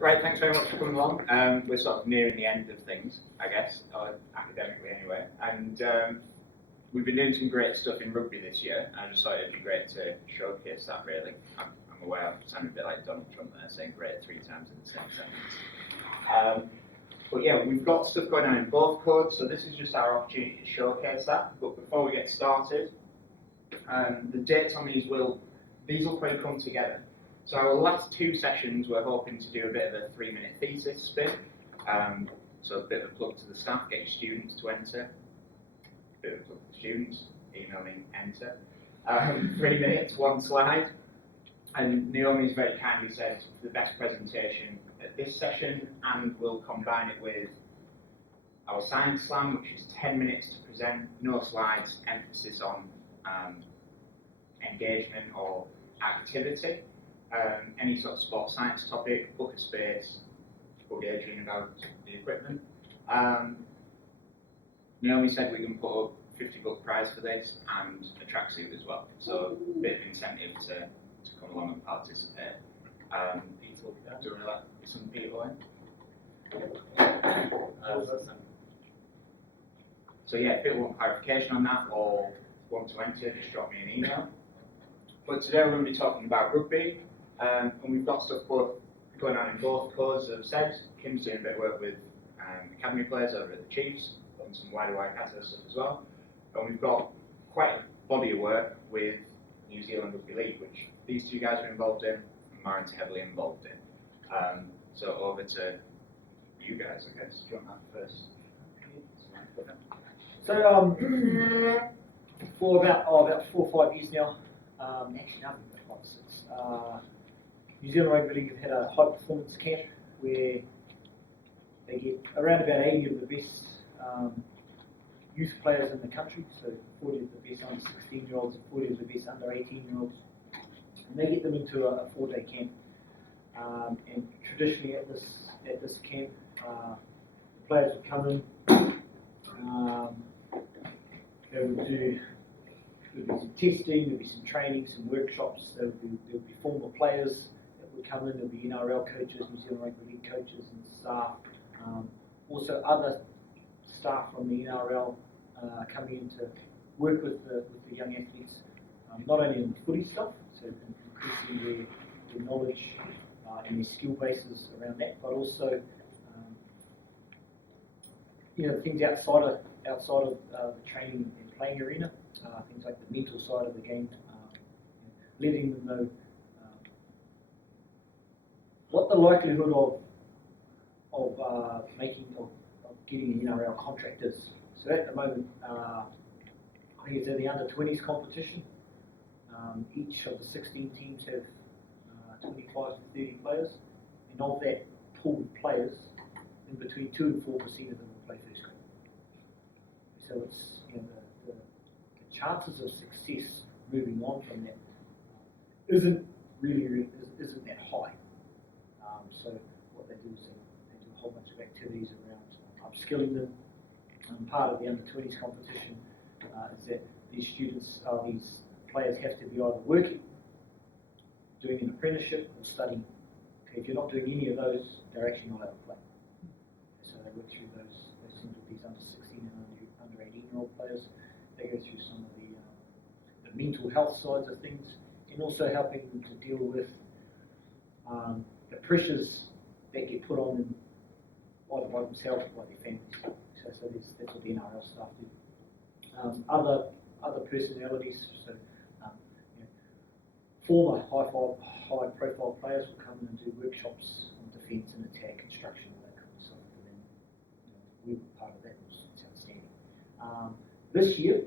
Right, thanks very much for coming along. We're sort of nearing the end of things, I guess, or academically anyway. And we've been doing some great stuff in rugby this year. And I just thought it'd be great to showcase that, really. I'm aware I'm sounding a bit like Donald Trump there, saying great 3 times in the same sentence. But yeah, we've got stuff going on in both codes, so this is just our opportunity to showcase that. But before we get started, the dates on these will probably come together. So our last 2 sessions, we're hoping to do a bit of a 3-minute thesis spin. So a bit of a plug to the staff, get your students to enter. A bit of a plug to the students, email me, enter. 3 minutes, 1 slide. And Naomi's very kindly said the best presentation at this session, and we'll combine it with our science slam, which is 10 minutes to present, no slides, emphasis on engagement or activity. Any sort of sports science topic, book a space, spoke to Adrian about the equipment. Naomi said we can put up £50 prize for this and a tracksuit as well, so a bit of incentive to come along and participate. Peter will be there. Do you want to let some people in? So yeah, if people want clarification on that or want to enter, just drop me an email. But today we're going to be talking about rugby, and we've got stuff going on in both codes, as I've said. Kim's doing a bit of work with academy players over at the Chiefs, done some wider Waikato stuff as well. And we've got quite a body of work with New Zealand Rugby League, which these 2 guys are involved in, and Marin's heavily involved in. So over to you guys, I guess. Do you want that first? So for about 4 or 5 years now, actually nothing but 5 or 6, New Zealand Rugby League have had a high performance camp where they get around about 80 of the best youth players in the country, so 40 of the best under 16-year-olds and 40 of the best under 18-year-olds, and they get them into a 4-day camp. And traditionally at this camp, players would come in, they would do some testing, there'll be some training, some workshops. There'll be former players that would come in. There'll be NRL coaches, New Zealand Rugby League coaches and staff. Also other staff from the NRL coming in to work with the young athletes, not only in the footy stuff, so increasing their knowledge and their skill bases around that, but also things outside of the training and playing arena. Things like the mental side of the game, letting them know what the likelihood of getting an NRL contract is. So at the moment, I think it's in the under-20s competition. Each of the 16 teams have 25 to 30 players, and of that pool of players, in between 2 and 4% of them will play first grade. So it's the chances of success moving on from that isn't that high. So what they do is they do a whole bunch of activities around upskilling them. Part of the under-20s competition is that these players have to be either working, doing an apprenticeship, or studying. Okay, if you're not doing any of those, they're actually not allowed to play. So they work through those these under 16 and under 18-year-old players. They go through some of the mental health sides of things, and also helping them to deal with the pressures that get put on them either by themselves or by their families. So that's what the NRL staff do. Other personalities, so former high-profile players will come in and do workshops on defence and attack, construction, all that kind of stuff. And then we were part of that, which is outstanding. This year,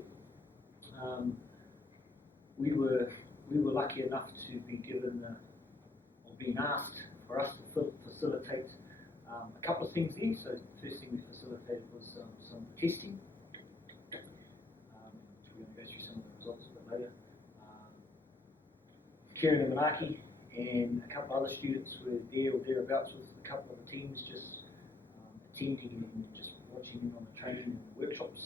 we were lucky enough to be given or being asked for us to facilitate a couple of things there. So the first thing we facilitated was some testing. We're going to go through some of the results a bit later. Kieran and Manaki and a couple of other students were there or thereabouts with a couple of the teams, just attending and just watching in on the training and the workshops.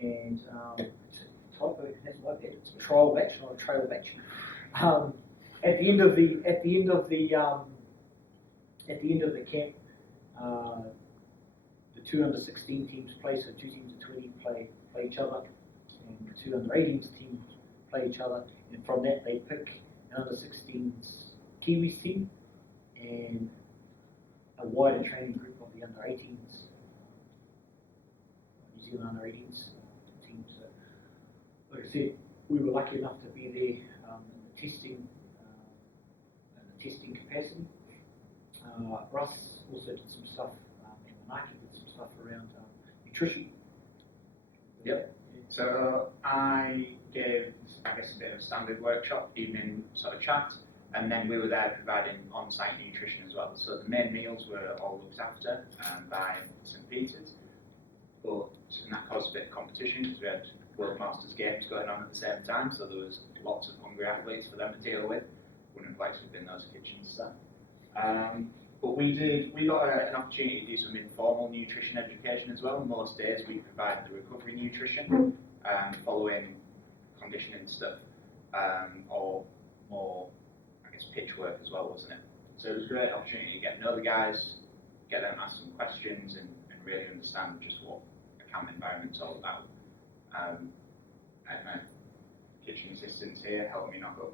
And it's a typo, it hasn't worked yet. It's a trial batch, not a trail batch. At the end of the At the end of the camp, the two under-16 teams play, so 2 teams of 20 play each other, and the 2 under-18s teams play each other, and from that they pick an under-16s Kiwis team and a wider training group of the under-18s, New Zealand under-18s teams. So, like I said, we were lucky enough to be there in the testing capacity. Russ also did some stuff, and Manaki did some stuff around nutrition. Yep. So I gave, I guess, a bit of a standard workshop, evening sort of chat, and then we were there providing on-site nutrition as well. So the main meals were all looked after by St. Peter's, and that caused a bit of competition because we had World Masters games going on at the same time, so there was lots of hungry athletes for them to deal with. Wouldn't have liked to have been those kitchen staff. But we got an opportunity to do some informal nutrition education as well. Most days we provide the recovery nutrition, following conditioning stuff, or more, I guess, pitch work as well, wasn't it? So it was a great opportunity to get to know the guys, get them to ask some questions, and really understand just what a camp environment's all about. And kitchen assistants here helping me knock up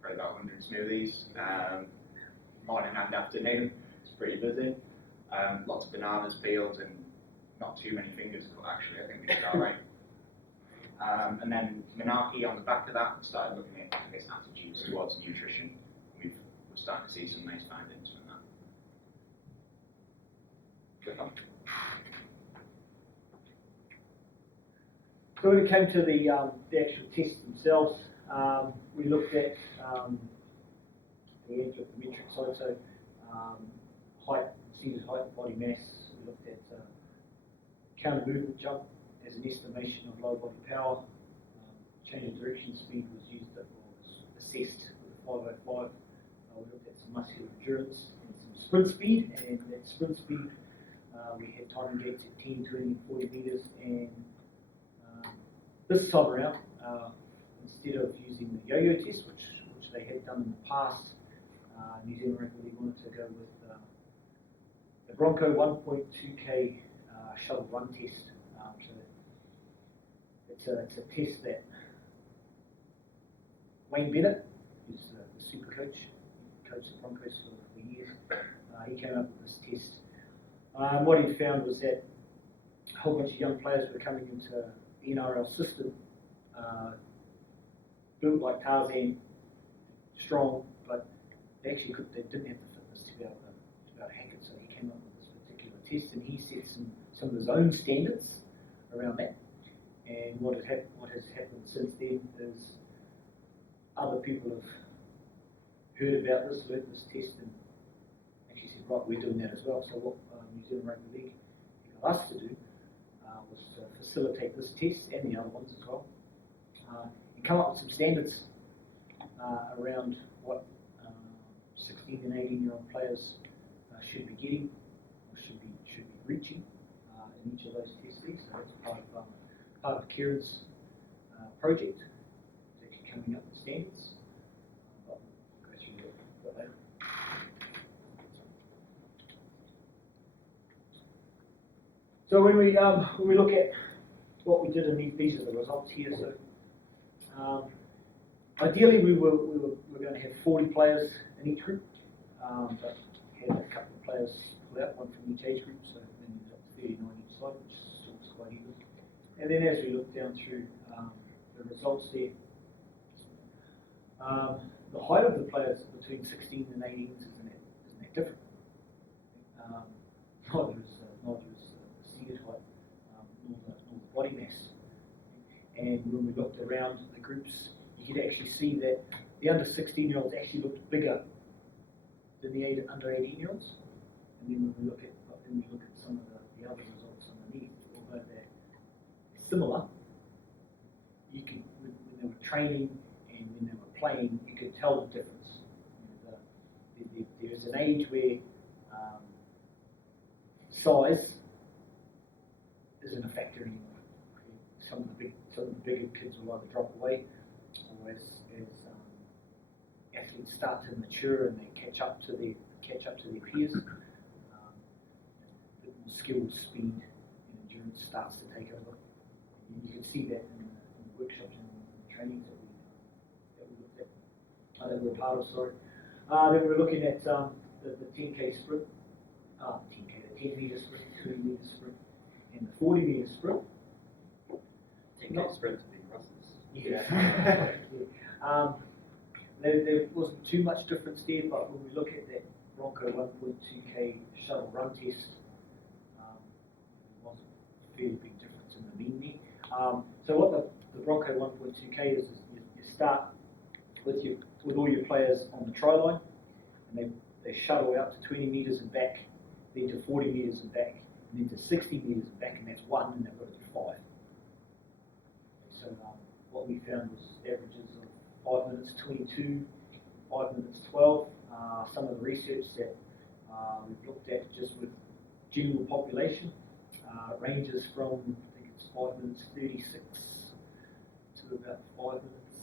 probably about 100 smoothies, morning and afternoon. It's pretty busy. Lots of bananas peeled and not too many fingers cut actually. I think we did all right. And then Manaki on the back of that started looking at, I guess, attitudes towards nutrition. We're starting to see some nice findings from that. Good luck. So when it came to the actual tests themselves, we looked at the anthropometric side, so height, seated height, body mass. We looked at counter movement jump as an estimation of lower body power. Change of direction speed was used, or was assessed with the 505. We looked at some muscular endurance and some sprint speed, and that sprint speed we had timing gates at 10, 20, and 40 meters, and this time around, instead of using the yo-yo test, which they had done in the past, New Zealand Rugby League wanted to go with the Bronco 1.2k shuttle run test. So it's a test that Wayne Bennett, who's the super coach, coached the Broncos for years, he came up with this test. What he found was that a whole bunch of young players were coming into the NRL system, built like Tarzan, strong, but they actually they didn't have the fitness to be able to hack it. So he came up with this particular test, and he set some of his own standards around that. And what has happened since then is other people have heard about this, learned this test, and actually said, right, we're doing that as well. So what New Zealand Rugby League got us to do was to facilitate this test and the other ones as well, and come up with some standards around what 16 and 18-year-old players should be getting, or should be reaching in each of those testing. So that's part of Kieran's project, is actually coming up with standards. But we'll go through that later. So when we look at what we did, and these are the results here. So ideally we were going to have 40 players in each group, but we had a couple of players pull out, one from each age group, so then we ended up 39 each side, which still was quite even. And then as we look down through the results there, the height of the players between 16 and 18s isn't that different. Neither is seated height, nor the body mass. And when we looked around the groups, you could actually see that the under 16-year-olds actually looked bigger than the under 18-year-olds. And then when we look at some of the other results underneath, although they're similar, you could, when they were training and when they were playing, you could tell the difference. There is an age where size isn't a factor anymore. Some of the bigger kids will either drop away, or as athletes start to mature and they catch up to their peers. The more skilled speed and endurance starts to take over. And you can see that in the workshops and the trainings that we looked at, that we were part of, sorry. Then we were looking at the 10K sprint, the 10 metre sprint, 20 metre sprint, and the 40 metre sprint. 10K sprint to be Russell's. Yeah. There wasn't too much difference there, but when we look at that Bronco 1.2K shuttle run test, there was a fairly big difference in the mean there. So what the Bronco 1.2K is you start with all your players on the try line, and they shuttle out to 20 metres and back, then to 40 metres and back, and then to 60 metres and back, and that's one, and they've got to do 5. So what we found was averages of 5 minutes 22, 5 minutes 12. Some of the research that we've looked at just with general population ranges from, I think it's 5 minutes 36 to about 5 minutes,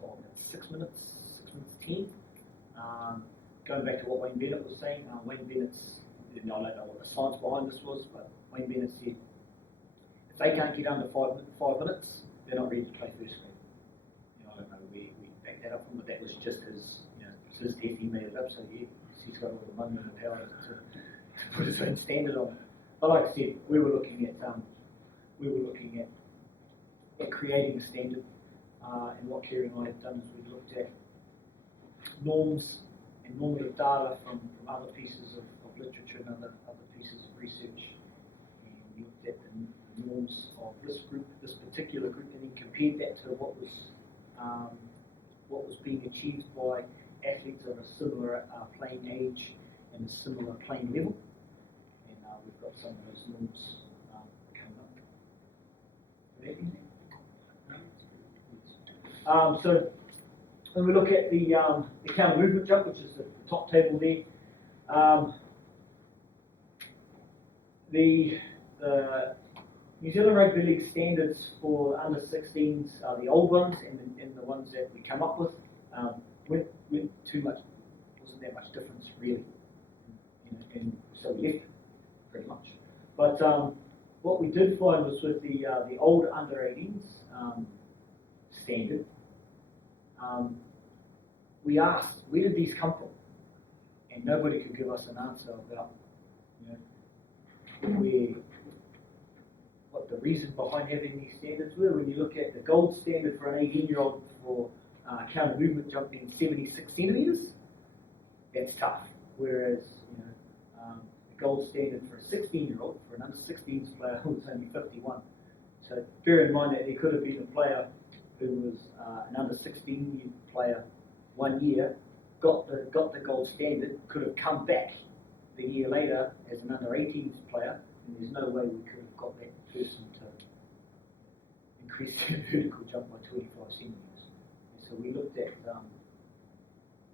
or about 6 minutes 10. Going back to what Wayne Bennett was saying, Wayne Bennett's, I don't know what the science behind this was, but Wayne Bennett said if they can't get under 5 minutes, they're not ready to play first grade. I don't know where we backed that up from, but that was just his test. He made it up, so yeah, he's got all the money and the power to put his own standard on it. But like I said, we were looking at creating a standard, and what Kerry and I have done is we looked at norms and normative data from other pieces of literature and other pieces of research, and we looked at the norms of this group, this particular group, and then compared that to what was being achieved by athletes of a similar playing age and a similar playing level, and we've got some of those norms coming up. So when we look at the counter movement jump, which is the top table there, the New Zealand Rugby League standards for under 16s are the old ones, and the ones that we come up with wasn't that much difference really, and so we left pretty much. But what we did find was with the old under 18s standard, we asked where did these come from, and nobody could give us an answer about what the reason behind having these standards were. When you look at the gold standard for an 18-year-old for counter movement jumping 76 centimetres, that's tough. Whereas the gold standard for a 16-year-old, for an under 16s player, was only 51. So bear in mind that there could have been a player who was an under 16 player 1 year, got the gold standard, could have come back the year later as an under 18s player, and there's no way we could have got that person to increase their vertical jump by 25 centimetres. So we looked at,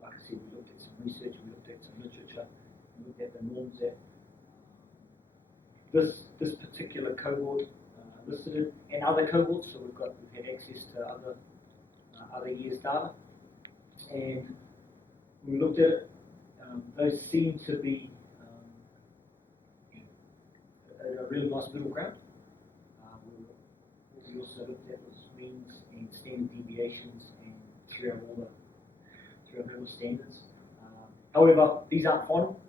like I said, we looked at some research, we looked at some literature, we looked at the norms that this particular cohort listed, and other cohorts. So we've had access to other years' data, and we looked at it. Those seem to be a really nice middle ground. What we also looked at was means and standard deviations, and throughout all the standards. However, these aren't final.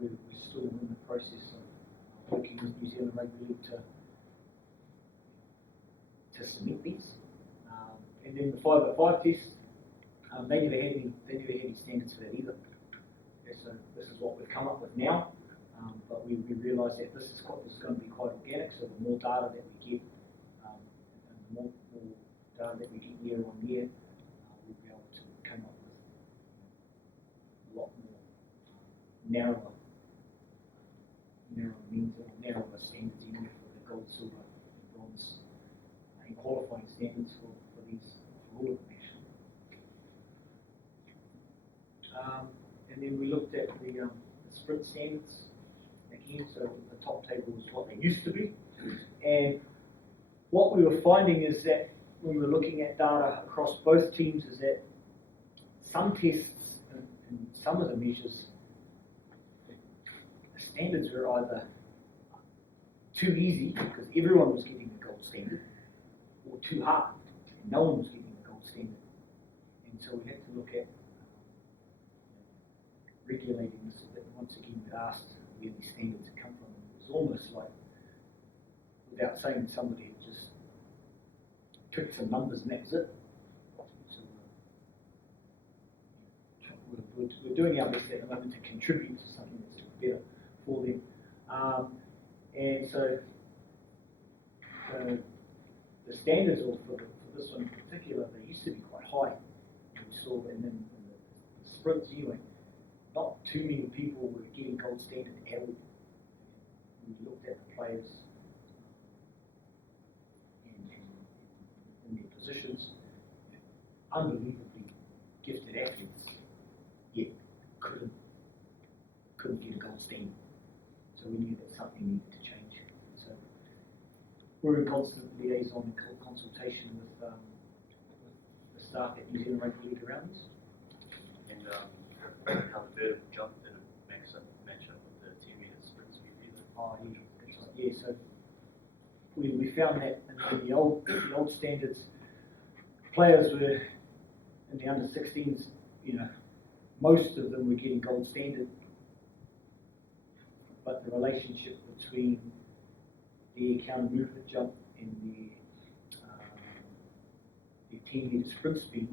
We're still in the process of working with New Zealand Rugby League to submit these. And then the 505 test, they never had any standards for that either. Okay, so this is what we've come up with now, but we realise that this is going to be quite organic. So the more data that we get, and the more data that we get year on year, we'll be able to come up with a lot more narrower means or narrower standards even for the gold, silver, and bronze, and qualifying standards for all of them actually. And then we looked at the sprint standards again. So the top table was what they used to be, and what we were finding is that when we were looking at data across both teams is that some tests and some of the measures, the standards were either too easy because everyone was getting the gold standard, or too hard and no one was getting the gold standard. And so we had to look at regulating this a bit. Once again, we asked where these standards had come from. It was almost like, without saying, somebody had just took some numbers and that was it. So we're doing our best at the moment to contribute to something that's better for them. And so the standards for this one in particular, they used to be quite high. We saw, and then in the sprints anyway, not too many people were getting gold standard at all. We looked at the players in their positions, unbelievably gifted athletes, yet couldn't get a gold standard. So we knew that something needed to change. So we're in constant liaison and consultation with the staff at New Zealand Rugby League around this. And how the vertical jump didn't match up with the 10 metre sprint speed either. Oh, yeah, that's right. Yeah, so we found that in the old standards, players were in the under 16s, most of them were getting gold standard, but the relationship between the counter movement jump and the 10 metre sprint speed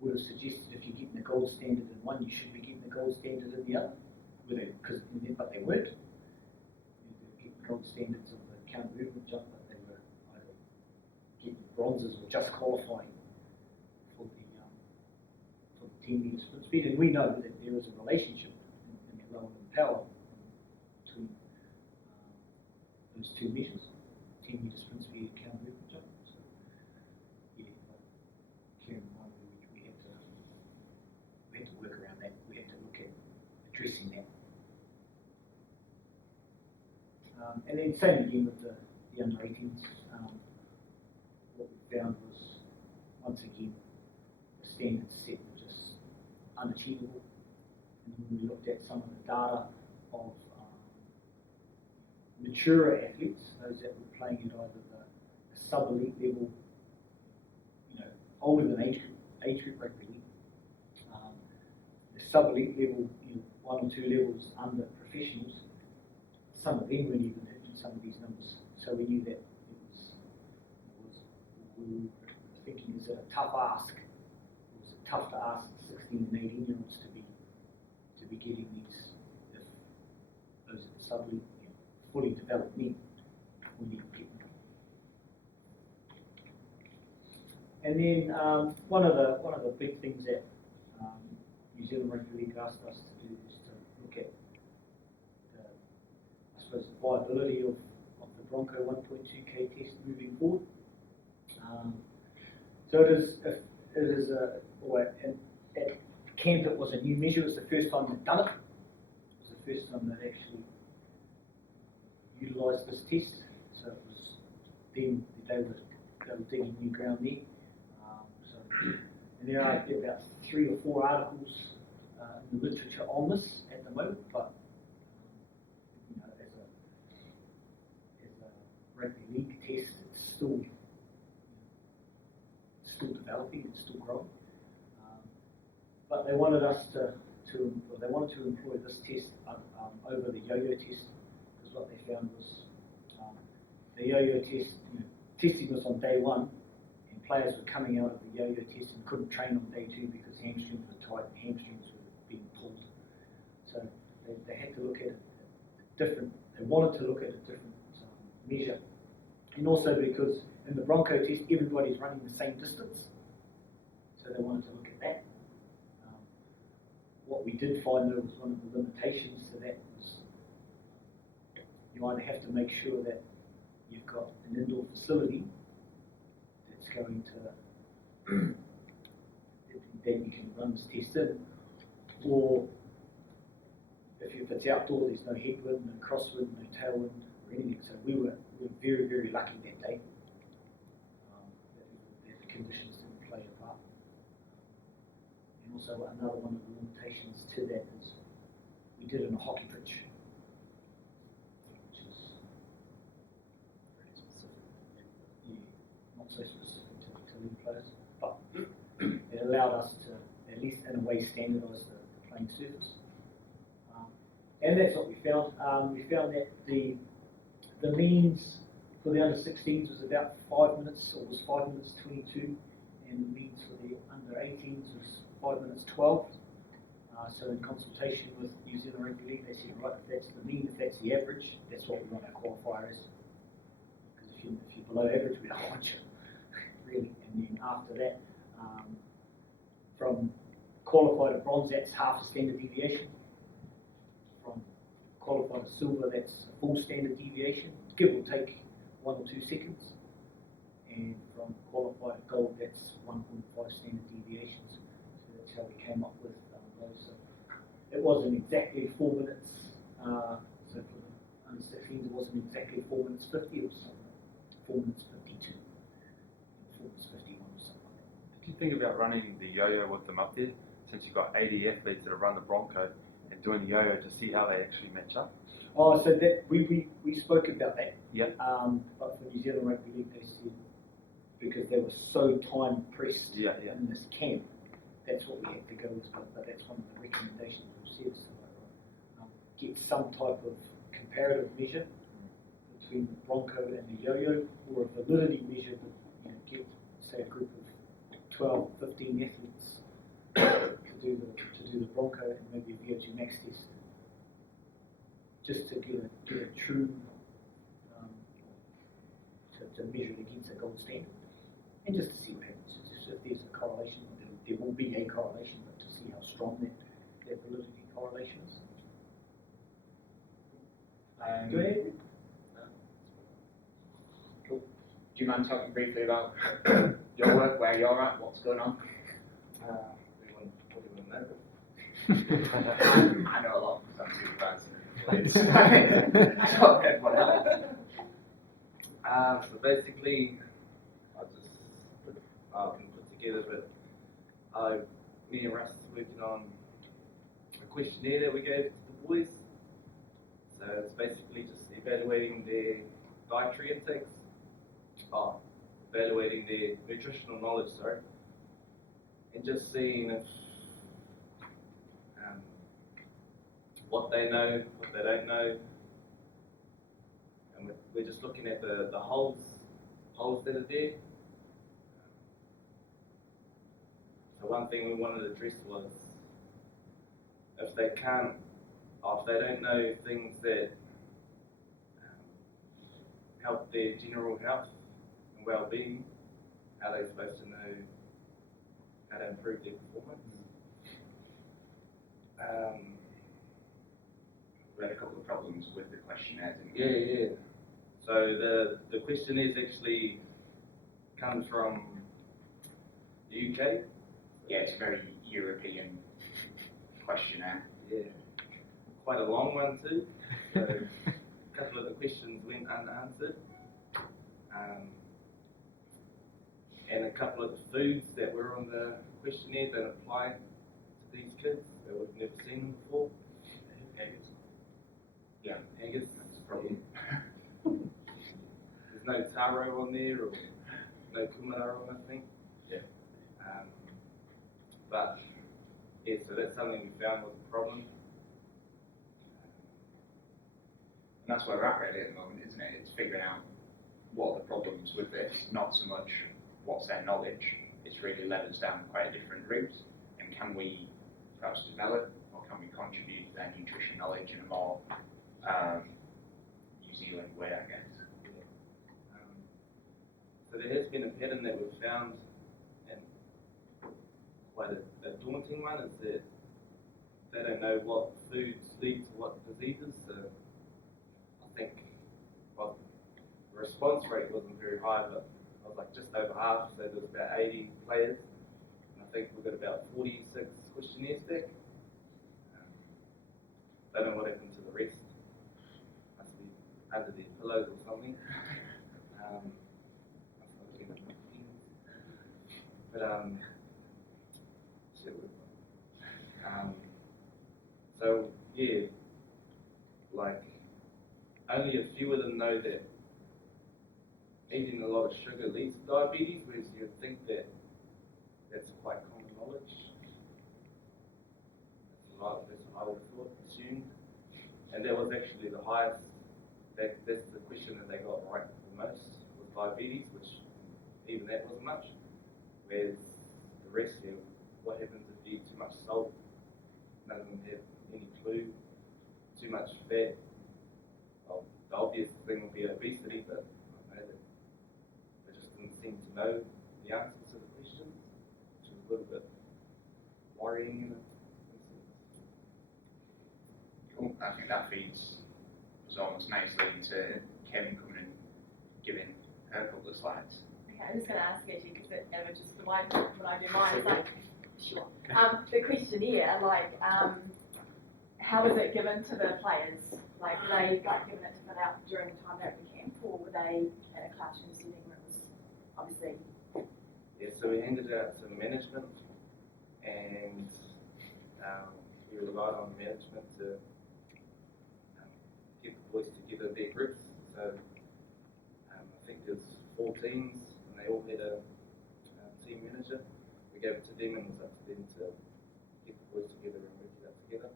would have suggested if you're getting the gold standard in one, you should be getting the gold standard in the other, but they weren't. They were getting gold standards of the counter movement jump, but they were either getting bronzes or just qualifying for the 10 metre sprint speed. And we know that there is a relationship in the relevant power between those two measures, 10 metre sprint speed and counter movement jump. So, yeah, Kieran reminded me we had to work around that. We had to look at addressing that. And then same again with the under 18s. What we found was, once again, the standards set were just unachievable. And when we looked at some of the data of mature athletes, those that were playing at either the sub-elite level, older than age group rugby league, the sub-elite level, 1 or 2 levels under professionals, some of them weren't even hitting some of these numbers. So we knew that we were thinking, is it a tough ask? Was it tough to ask 16 and 18-year-olds to be getting these, if those at the sub-elite, fully developed men, we need to get them. And then one of the big things that New Zealand Rugby League asked us to do is to look at the viability of the Bronco 1.2K test moving forward. So at camp it was a new measure. It was the first time they'd done it. It was the first time they'd actually utilised this test. So it was them, they were digging new ground there. And there are about 3 or 4 articles in the literature on this at the moment, but as a rugby league test, it's still developing, it's still growing. But they wanted us they wanted to employ this test over the yo-yo test, because what they found was the yo-yo test, testing was on day 1, and players were coming out of the yo-yo test and couldn't train on day 2 because hamstrings were tight and hamstrings were being pulled. So they had to look at they wanted to look at a different measure. And also because in the Bronco test, everybody's running the same distance. So they wanted to look at that. What we did find, though, was one of the limitations to that was you either have to make sure that you've got an indoor facility that's going to that you can run this test in, or if it's outdoor, there's no headwind, no crosswind, no tailwind, or anything. So we were very, very lucky that day that the conditions didn't play a part. also another one of the limitations to that is we did it on a hockey pitch, which is not so specific to league players, but it allowed us to, at least in a way, standardise the playing surface. And that's what we found. We found that the means for the under 16s was about 5 minutes, or was 5 minutes 22, and the means for the under 18s was 5 minutes 12. So in consultation with New Zealand Rugby League, they said, right, if that's the mean, if that's the average, that's what we want our qualifier as. Because if you're below average, we don't want you, really. And then after that, from qualified to bronze, that's half a standard deviation. From qualified to silver, that's a full standard deviation, give or take 1 or 2 seconds. And from qualified to gold, that's 1.5 standard deviations. So that's how we came up with those. So it wasn't exactly 4 minutes. So for the under 16s, it wasn't exactly 4 minutes 50. It was something like 4 minutes 52, 4 minutes 51 or something like that. Did you think about running the yo-yo with them up there, since you've got 80 athletes that have run the Bronco, and doing the yo-yo to see how they actually match up? Oh, so that we spoke about that. Yep. But for New Zealand Rugby League, they said because they were so time pressed in this camp, that's what we had to go with. But that's one of the recommendations we've said. So get some type of comparative measure between the Bronco and the yo-yo, or a validity measure. That, get say a group of 12, 15 athletes to do the Bronco and maybe a VO2 max test, just to get a true to measure it against a gold standard, and just to see what happens. Just if there's a correlation, there will be a correlation, but to see how strong that validity correlation is. Go ahead. Cool. Do you mind talking briefly about your work, where you're at, what's going on? What do you want to know? I know a lot because I'm supervising. I don't have one else. So basically, I just can put together, but me and Russ working on a questionnaire that we gave to the boys. So it's basically just evaluating their dietary intakes, evaluating their nutritional knowledge, and just seeing if what they know, what they don't know. And we're just looking at the holes that are there. So one thing we wanted to address was if they can't, or if they don't know things that help their general health and well-being, how are they supposed to know how to improve their performance? We had a couple of problems with the questionnaire, didn't we? Yeah. So the questionnaires actually come from the UK. Yeah, it's a very European questionnaire. Yeah. Quite a long one too. So a couple of the questions went unanswered. And a couple of the foods that were on the questionnaire don't apply to these kids. They would have never seen them before. Haggis. Yeah, Haggis. that's a problem. There's no taro on there or no kumara or nothing. Yeah. But yeah, so that's something we found was a problem. And that's where we're at really at the moment, isn't it? It's figuring out what are the problems with this, not so much what's their knowledge. It's really led us down quite a different route, and can we perhaps develop, or can we contribute to their nutrition knowledge in a more New Zealand way, I guess. So there has been a pattern that we've found, and quite a daunting one, is that they don't know what foods lead to what diseases. So I think, well, the response rate wasn't very high, but I was like just over half, so there was about 80 players, and I think we've got about 46 questionnaires back. Don't know what happened to the rest. Must be under their pillows or something. But So yeah, like only a few of them know that eating a lot of sugar leads to diabetes, whereas you would think that that's quite common knowledge. That's what I would have thought, assumed. And that was actually the highest, that's the question that they got right the most, was diabetes, which even that wasn't much. Whereas the rest, you know, what happens if you eat too much salt? None of them have any clue. Too much fat. Well, the obvious thing would be obesity, but I know that they just didn't seem to know the answers to the questions, which is a little bit worrying in a sense. Cool. I think that feeds us almost nicely into Kevin coming and giving her a couple of slides. Okay, I'm just going to ask you because it ever just reminds me when I do mine. It's like, sure. The questionnaire, like, how was it given to the players? Like, were they got given it to fill out during the time they were at the camp, or were they in a classroom setting where it was obviously? Yeah, so we handed it out to management, and we relied on management to get the boys together their groups. So I think there's 4 teams, and they all had a team manager. We gave it to them, and it was up to them to get the boys together and work it out together.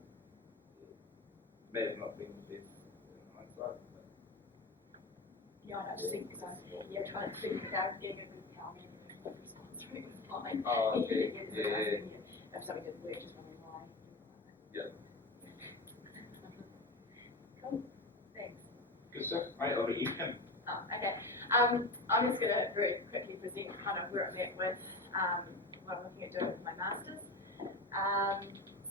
It may have not been the best in hindsight, but Yeah, I just think so. Yeah, trying to think about getting a good calming response rate was fine. oh, okay, yeah. If something didn't work, just wondering why. Yeah. Cool. Thanks. Good stuff. Right, over to you, Kim. Oh, okay. I'm just going to very quickly present kind of where I'm at with what I'm looking at doing with my masters.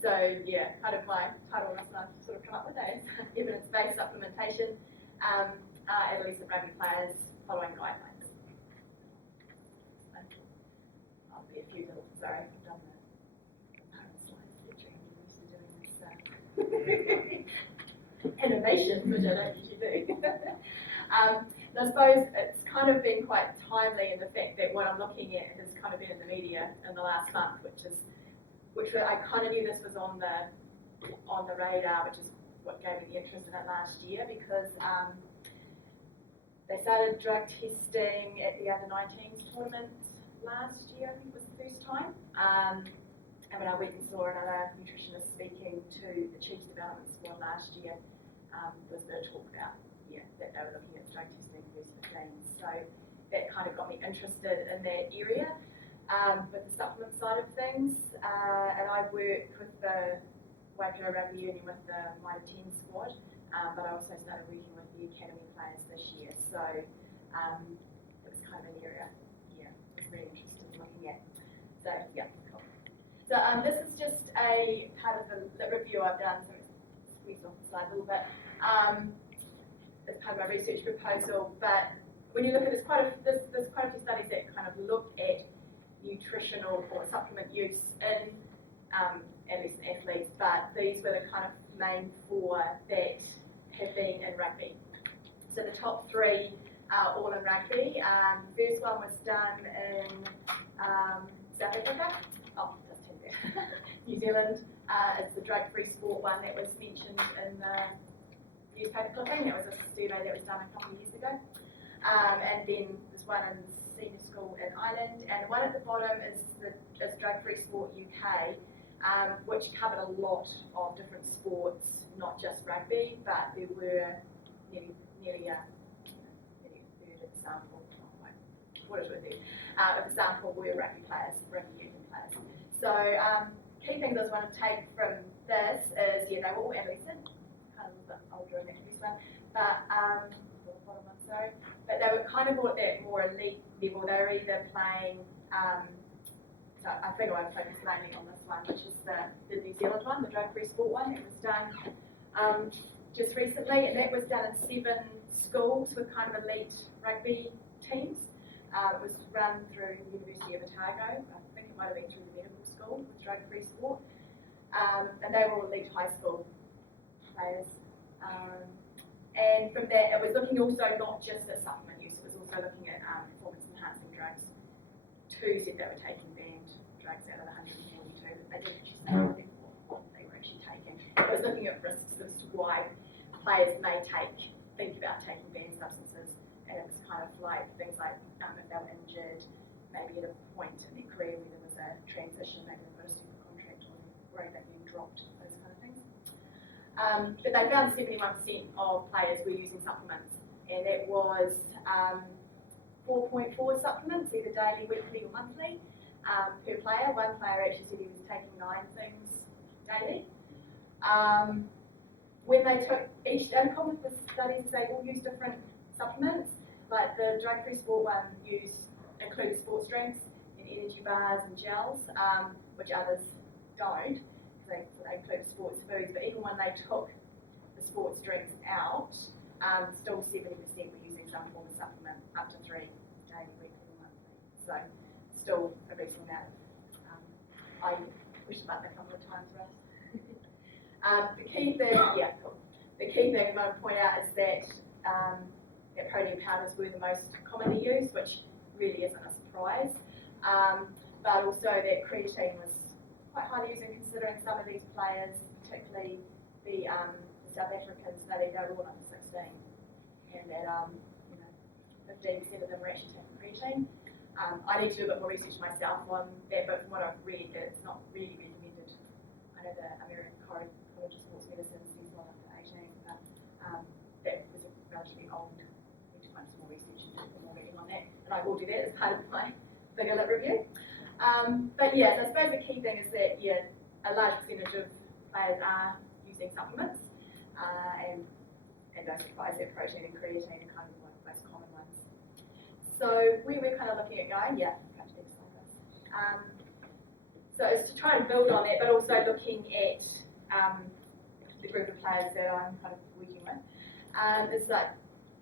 So yeah, kind of my title that I've sort of come up with is evidence-based supplementation, adolescent rugby players following guidelines. I'll be a few little, sorry, I've done the component slides lecturing, I'm used to doing this animation, which I don't usually do. And I suppose it's kind of been quite timely in the fact that what I'm looking at has kind of been in the media in the last month, which I kind of knew this was on the radar, which is what gave me the interest in it last year, because they started drug testing at the under-19s tournament last year, I think was the first time. And when I went and saw another nutritionist speaking to the Chiefs Development Squad last year, there was a bit of talk about that they were looking at drug testing versus games. So that kind of got me interested in that area with the supplement side of things. And I work with the Waipiro Rugby Union with the Mitre 10 squad, but I also started working with the academy players this year. So it was kind of an area, I was very interested in looking at. So yeah, cool. So this is just a part of the review I've done. So it's squeezed off the slide a little bit. As part of my research proposal, but when you look at there's quite a few studies that kind of look at nutritional or supplement use in adolescent athletes, but these were the kind of main 4 that have been in rugby. So the top 3 are all in rugby. First one was done in South Africa. Oh, that's there. New Zealand. It's the drug-free sport one that was mentioned in the newspaper clipping. That was a survey that was done a couple of years ago. And then there's one in senior school in Ireland, and the one at the bottom is Drug-Free Sport UK, which covered a lot of different sports, not just rugby, but there were nearly a third sample, what is it there? Of the sample were rugby players, rugby union players. So key things I just want to take from this is, they were all adolescent, older in that first one, but the bottom one, sorry. But they were kind of all at that more elite level. They were either playing, so I think I would focus mainly on this one, which is the New Zealand one, the drug-free sport one. It was done just recently, and that was done in 7 schools with kind of elite rugby teams. It was run through the University of Otago. I think it might have been through the medical school with drug-free sport. And they were all elite high school players. And from that, it was looking also not just at supplement use, it was also looking at performance enhancing drugs. 2 said they were taking banned drugs out of the 142, but they didn't actually say what they were actually taking. It was looking at risks as to why players may think about taking banned substances, and it was kind of like things like if they were injured, maybe at a point in their career where there was a transition, maybe they've got a super contract or worried about being dropped, those kind of things. But they found 71% of players were using supplements, and it was 4.4 supplements, either daily, weekly or monthly, per player. One player actually said he was taking 9 things daily. When they took each, and common with studies, they all use different supplements, like the drug-free sport one included sports drinks and energy bars and gels, which others don't, because they include sports foods, but even when they took the sports drinks out, still 70% were using some form of supplement, up to 3 daily, weekly or monthly. So still a reasonable amount. I pushed the button a couple of times, Russ. The key thing I want to point out is that protein powders were the most commonly used, which really isn't a surprise. But also that creatine was quite highly used, considering some of these players, particularly the South African study, they were all under 16, and that 15% of them were actually taking creatine. I need to do a bit more research myself on that, but from what I've read, it's not really recommended. I know the American College of Sports Medicine says not up to 18, but that was a relatively old. I need to find some more research and do some more reading on that, and I will do that as part of my bigger lit review. But yeah, so I suppose the key thing is that a large percentage of players are using supplements, and no surprise that protein and creatine are kind of one of the most common ones. So we were kind of looking at going, so it's to try and build on that, but also looking at the group of players that I'm kind of working with. It's like,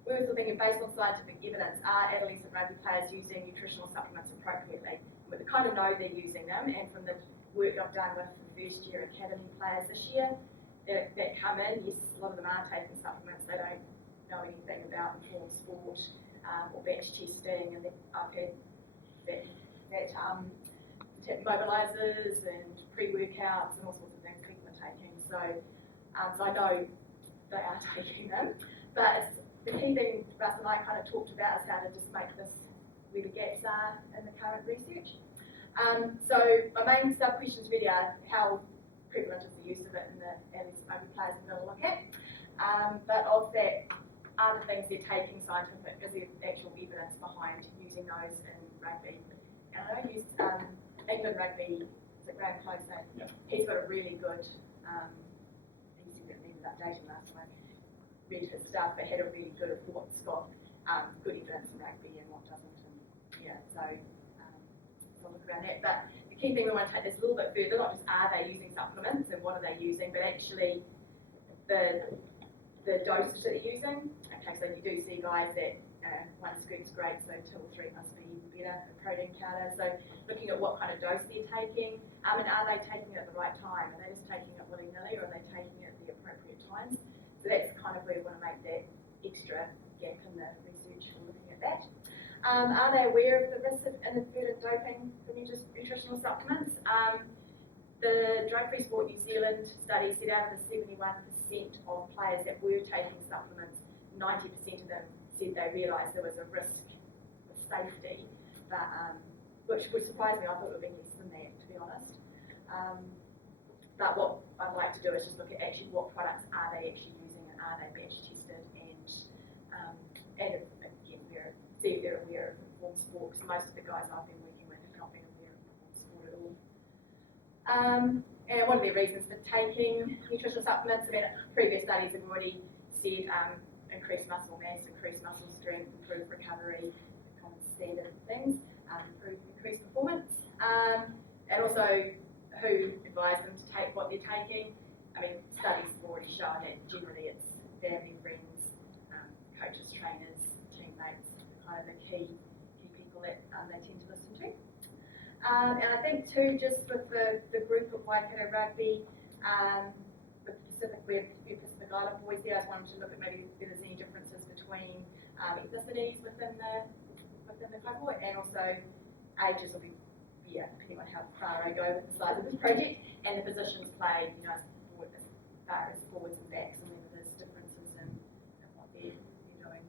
we were thinking based on scientific evidence, are adolescent rugby players using nutritional supplements appropriately? We kind of know they're using them, and from the work I've done with the first year academy players this year that come in, yes, a lot of them are taking supplements. They don't know anything about informed sport or batch testing, and I've had that mobilisers and pre-workouts and all sorts of things people are taking. So I know they are taking them, but the key thing Russ and I kind of talked about is how to just make this where the gaps are in the current research. So my main sub-questions really are how prevalent is the use of it in the adolescent rugby players I'm going to look at. But of that, are the things they're taking scientific? Is there actual evidence behind using those in rugby? And I don't use England Rugby, is it Graham Close? Yeah. He's got a really good, he said that needed updating last time. Read his stuff, but had a really good of what's got good evidence in rugby and what doesn't. And so we'll look around that. But the key thing we want to take this a little bit further, not just are they using supplements and what are they using, but actually the dosage that they're using. Okay, so you do see guys that 1 scoop's great, so 2 or 3 must be better for protein powder. So looking at what kind of dose they're taking, and are they taking it at the right time? Are they just taking it willy-nilly, or are they taking it at the appropriate times? So that's kind of where we want to make that extra gap in the research for looking at that. Are they aware of the risks of inadvertent doping from nutritional supplements? The Drug-Free Sport New Zealand study said out of the 71% of players that were taking supplements, 90% of them said they realised there was a risk of safety, but, which would surprise me. I thought it would be less than that, to be honest. But what I'd like to do is just look at actually what products are they actually using, and are they batch tested, and again, see if they're aware of informed sport, because most of the guys I've been working with have not been aware of informed sport at all. And one of the reasons for taking nutritional supplements, I mean, previous studies have already said increased muscle mass, increased muscle strength, improved recovery, kind of standard things, increased performance, and also who advise them to take what they're taking. I mean, studies have already shown that generally it's family, friends, coaches, trainers, teammates, kind of the key people that they tend to listen to. And I think too, just with the group of Waikato Rugby, with Pacific Island boys there, I just wanted to look at maybe if there's any differences between ethnicities within the cohort, and also ages will be, depending on how far I go with the size of this project, and the positions played, far as forwards and backs and whether there's differences in what they're doing.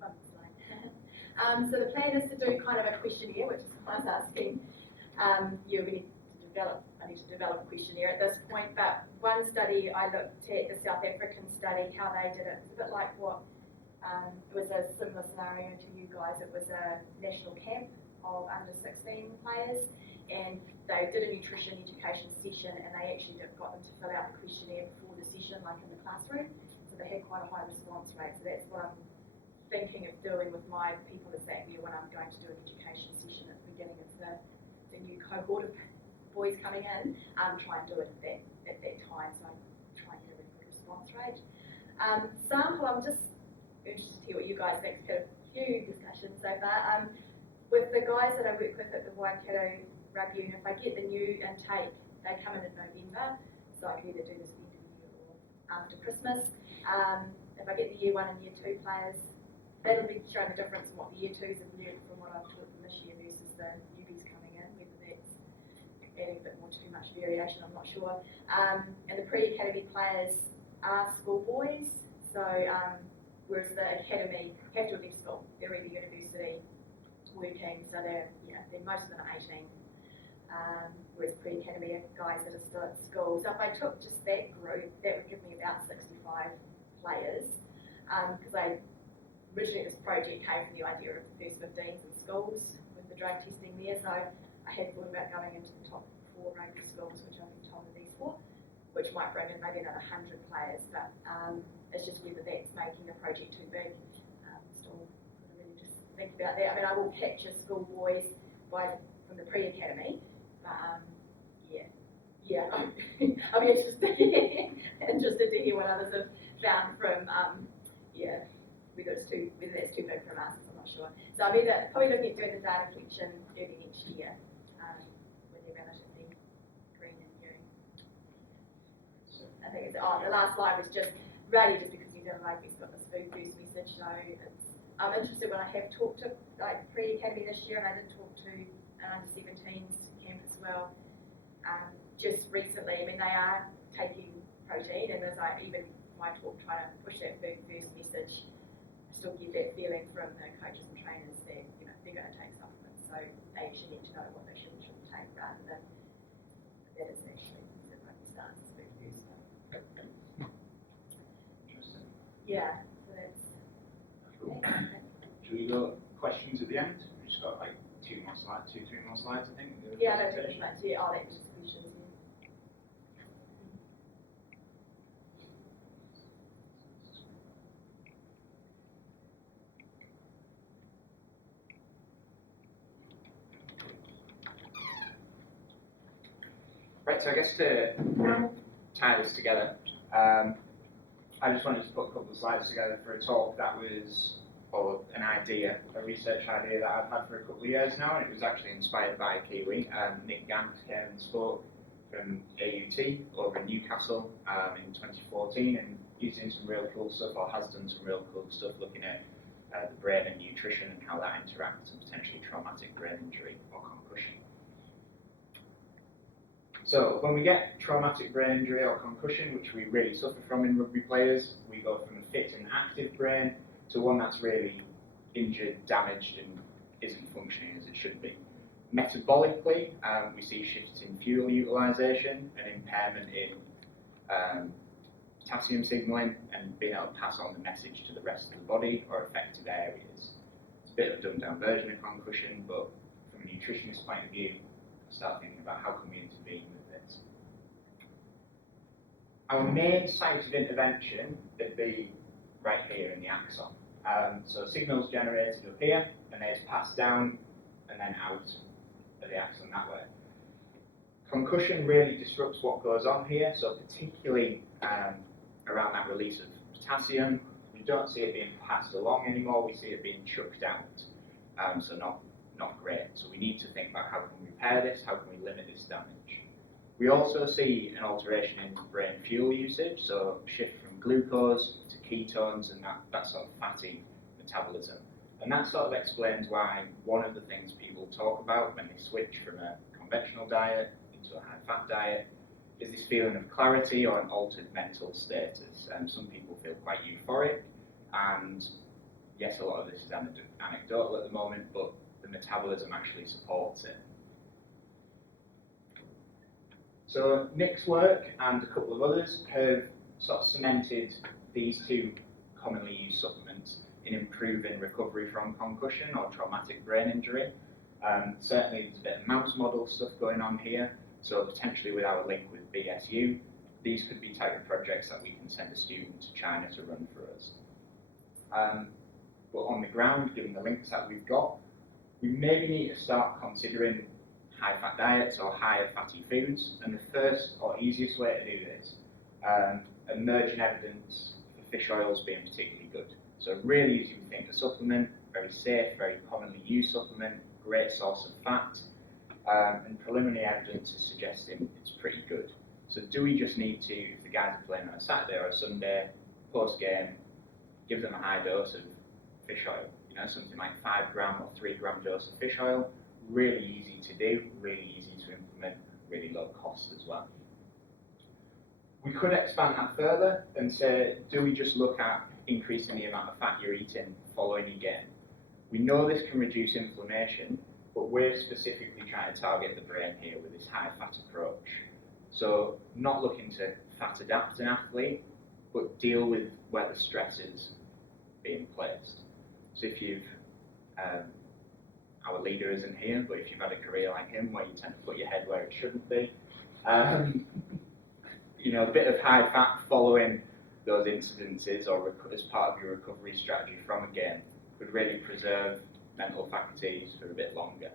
Fun slide. So the plan is to do kind of a questionnaire, which is what I was asking. Yeah, we need to develop, I need to develop a questionnaire at this point, but one study I looked at, the South African study, how they did it, it's a bit like what, it was a similar scenario to you guys. It was a national camp of under 16 players, and they did a nutrition education session, and they actually got them to fill out the questionnaire before the session, like in the classroom, so they had quite a high response rate. So that's what I'm thinking of doing with my people is that year when I'm going to do an education session at the beginning of the new cohort of boys coming in, try and do it at that time, so I try and get a really good response rate. Sample, I'm just interested to hear what you guys think. We've had a few discussions so far. With the guys that I work with at the Waikato Rugby Union, if I get the new intake, they come in November, so I can either do this at the end of the year or after Christmas. If I get the year 1 and year 2 players, that'll be showing the difference in what the year 2s have learned from what I've taught them this year versus the newbies coming in, whether that's adding a bit more too much variation, I'm not sure. And the pre-academy players are schoolboys, so whereas the academy have to have their school, they're either university working, so most of them are 18. Whereas pre-academy are guys that are still at school. So if I took just that group, that would give me about 65 players, because originally this project came from the idea of the first 15s in schools with the drug testing there, so I had thought about going into the top 4 rugby schools, which I've been told are these 4, which might bring in maybe another 100 players, but it's just whether that's making the project too big. Still really just think about that. I mean, I will capture schoolboys from the pre-academy, but I'll be interested to hear what others have found from whether that's too big from us, I'm not sure. So I'm probably looking at doing the data collection early next year, when they're relatively green and new. I think the last slide was just really just because New Zealand Rugby's got this food first message, so I'm interested when I have talked to like pre-academy this year, and I did talk to an under-17s camp as well. Just recently, I mean, they are taking protein, and as I even my talk trying to push that food first message, I still get that feeling from the coaches and trainers that they're going to take supplements, so they actually need to know what they should and shouldn't take, rather than that is actually the stance of food first. Interesting. Yeah, so that's. Cool. Should we go questions at the end? We've just got like 3 more slides, I think. Yeah, that's pretty much it. Oh, that's just questions. Right, so I guess to tie this together, I just wanted to put a couple of slides together for a talk that was, or an idea, a research idea that I've had for a couple of years now, and it was actually inspired by a Kiwi. Nick Gant came and spoke from AUT over in Newcastle in 2014, and he's doing some real cool stuff, or has done some real cool stuff looking at the brain and nutrition and how that interacts and potentially traumatic brain injury or concussion. So when we get traumatic brain injury or concussion, which we really suffer from in rugby players, we go from a fit and active brain to one that's really injured, damaged, and isn't functioning as it should be. Metabolically, we see shifts in fuel utilisation and impairment in potassium signalling and being able to pass on the message to the rest of the body or affected areas. It's a bit of a dumbed down version of concussion, but from a nutritionist point of view, start thinking about how can we intervene with this. Our main site of intervention would be right here in the axon. So signals generated up here, and they just pass down and then out of the axon that way. Concussion really disrupts what goes on here, so particularly around that release of potassium, we don't see it being passed along anymore, we see it being chucked out, so not great. So we need to think about how can we repair this, how can we limit this damage. We also see an alteration in brain fuel usage, so shift from glucose to ketones and that sort of fatty metabolism. And that sort of explains why one of the things people talk about when they switch from a conventional diet into a high-fat diet is this feeling of clarity or an altered mental status? Some people feel quite euphoric, and yes, a lot of this is anecdotal at the moment, but the metabolism actually supports it. So Nick's work and a couple of others have sort of cemented these two commonly used supplements in improving recovery from concussion or traumatic brain injury. Certainly there's a bit of mouse model stuff going on here, so potentially with our link with BSU, these could be type of projects that we can send a student to China to run for us. But on the ground, given the links that we've got, we maybe need to start considering high-fat diets or higher fatty foods, and the first or easiest way to do this, emerging evidence for fish oils being particularly good. So really easy to think a supplement, very safe, very commonly used supplement, great source of fat, and preliminary evidence is suggesting it's pretty good. So do we just need to, if the guys are playing on a Saturday or a Sunday, post-game, give them a high dose of fish oil? You know, something like 5 gram or 3 gram dose of fish oil, really easy to do, really easy to implement, really low cost as well. We could expand that further and say, do we just look at increasing the amount of fat you're eating following your game? We know this can reduce inflammation, but we're specifically trying to target the brain here with this high fat approach. So not looking to fat adapt an athlete, but deal with where the stress is being placed. So if you've, our leader isn't here, but if you've had a career like him where you tend to put your head where it shouldn't be, you know, a bit of high fat following those incidences or as part of your recovery strategy from a game could really preserve mental faculties for a bit longer.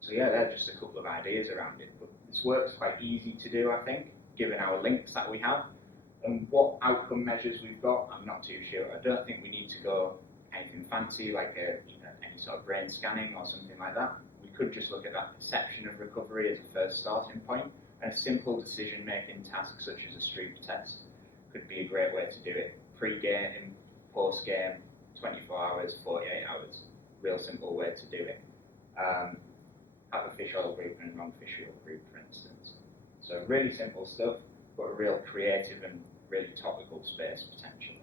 So yeah, they're just a couple of ideas around it, but this work's quite easy to do, I think, given our links that we have. And what outcome measures we've got, I'm not too sure. I don't think we need to go anything fancy like any sort of brain scanning or something like that. We could just look at that perception of recovery as a first starting point, and a simple decision-making task such as a Stroop test could be a great way to do it. Pre-game, post-game, 24 hours, 48 hours. Real simple way to do it. Have a fish oil group and a non-fish oil group, for instance. So really simple stuff, but a real creative and really topical space potentially.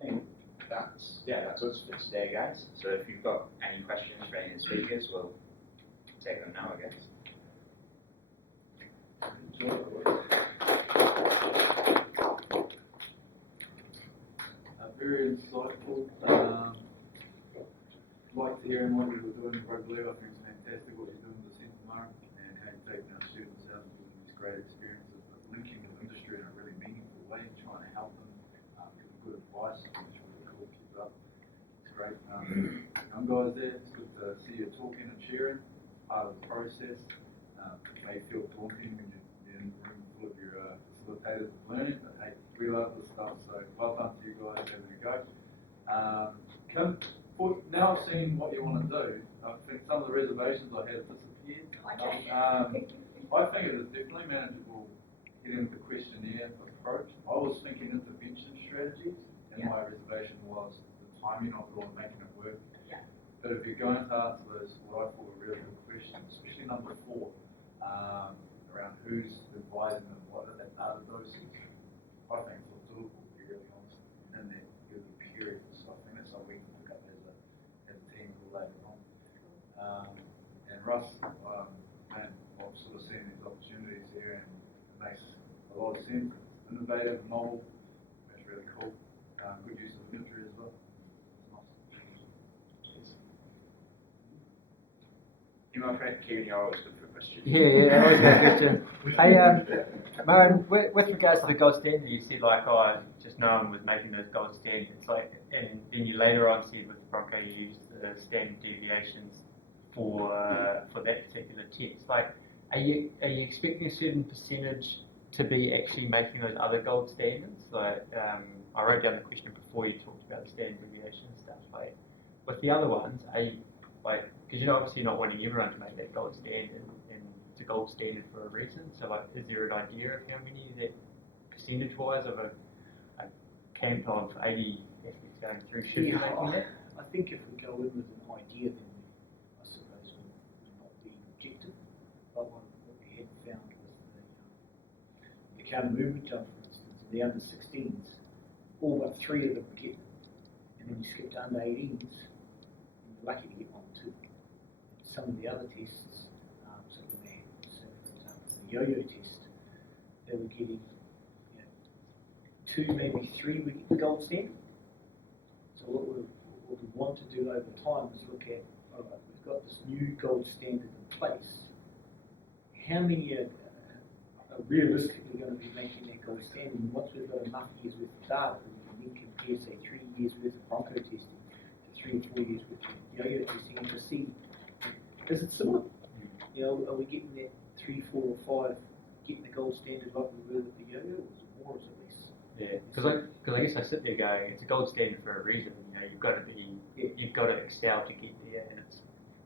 I think that's us for today, guys. So if you've got any questions for any of the speakers, we'll take them now, I guess. Very insightful. Like hearing what you were doing in Rugby League. I think it's fantastic what you're doing with the centre tomorrow and how you're taking our students out and doing these great experiences, but linking with industry in a really meaningful way and trying to help them give them good advice. I think it's really cool. Keep it up. It's great. Young guys there, it's good to see you talking and sharing. Part of the process. It may feel daunting when you're in a room full of your facilitators learning, but hey, we love this stuff, so well done to you guys having a go. Now I've seen what you want to do, I think some of the reservations I had disappeared. Okay. I think it is definitely manageable getting the questionnaire approach. I was thinking intervention strategies, and my reservation was the timing of it or making it work. Yeah. But if you're going to answer those, what I thought were really good questions, especially number 4, around who's advising and what are the data doses, I think it's doable, to be really honest, in that given period. So I think that's something we can pick up as a team later on. And Russ, man, I've sort of seen these opportunities here and it makes a lot of sense. Innovative, novel, that's really cool. Good use of imagery as well. You might try to Kieran, you're always good for questions. Yeah, I was going to question. Hey, Mohan, with regards to the gold standard, you said like, oh, just no one was making those gold standards. Like, and then you later on said with Bronco you used the standard deviations for that particular test. Like, are you expecting a certain percentage to be actually making those other gold standards? Like, I wrote down the question before you talked about the standard deviation stuff. Like, with the other ones, are you like, because you're obviously not wanting everyone to make that gold standard, and it's a gold standard for a reason. So, like, is there an idea of how many that percentage-wise of a camp of 80 athletes going through should be making that? I think if we go in with an idea, then I suppose we're not counter movement jump, for instance, the under 16s, all but 3 of them get, and then you skip to under 18s, and you're lucky to get 1 or 2. Some of the other tests, so when they, so for example, the yo-yo test, they were getting 2, maybe 3 would get the gold standard. So what we want to do over time is look at, all right, we've got this new gold standard in place. How many are realistically going to be making that gold standard? And once we've got enough years worth of data, we can then compare, say, 3 years worth of bronco testing to 3 or 4 years worth of yo-yo testing and to see, is it similar? Are we getting that 3, 4 or 5 getting the gold standard like we were with the yo-yo, or is it more, or is it less? Yeah, because I guess I sit there going, it's a gold standard for a reason. You've got to excel to get there, and it's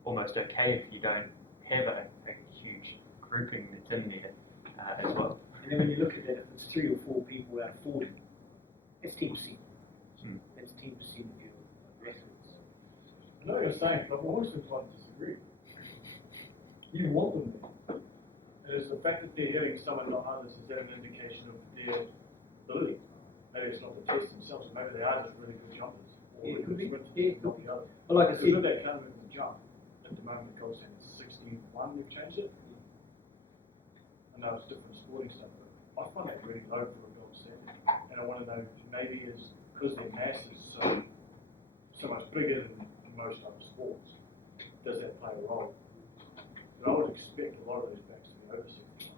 almost okay if you don't have a huge grouping that's in there as well. And then when you look at that, if it's 3 or 4 people out of 40, that's 10%. That's 10% of your athletes. I know what you're saying, but I've always been trying to disagree. You want them there. And it's the fact that they're hitting some and not others, is that an indication of their ability? Maybe it's not the test themselves, maybe they are just really good jumpers. Or Yeah, it could be. sprinters, Yeah, it could not be. the other. But like I Because said, with that counter movement jump, at the moment the gold standard is 16-1, they've changed it. I know it's different sporting stuff, but I find that really low for a gold standard. And I want to know if maybe it's because their mass is so much bigger than most other sports, does that play a role? But I would expect a lot of those backs to be over 61.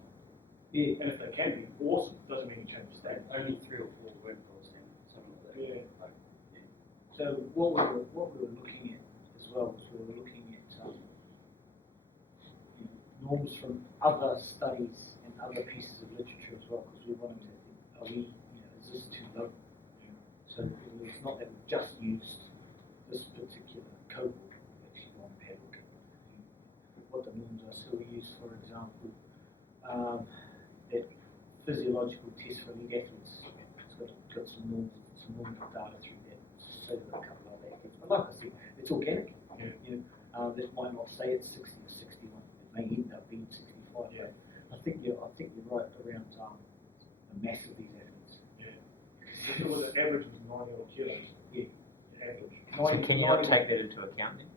yeah, And if they can be, awesome, doesn't mean you change the state. Only 3 or 4 were gold standard, something like that. Yeah. so what we were looking at as well was we were looking at norms from other studies and other pieces of literature as well, because we wanted to, is this too low? So it's not that we've just used this particular cohort, we actually want to have a look at what the norms are. So we use, for example, that physiological test for elite athletes. It's got some norms of data through that. So there's a couple of athletes. But like I said, it's organic. Yeah. That might not say it's 60 or 61. It may end up being 65. Yeah. But I think you're right around the mass of these athletes. If it was an average of 90 odd kilos, Yeah. the average. So can you not take that into account then?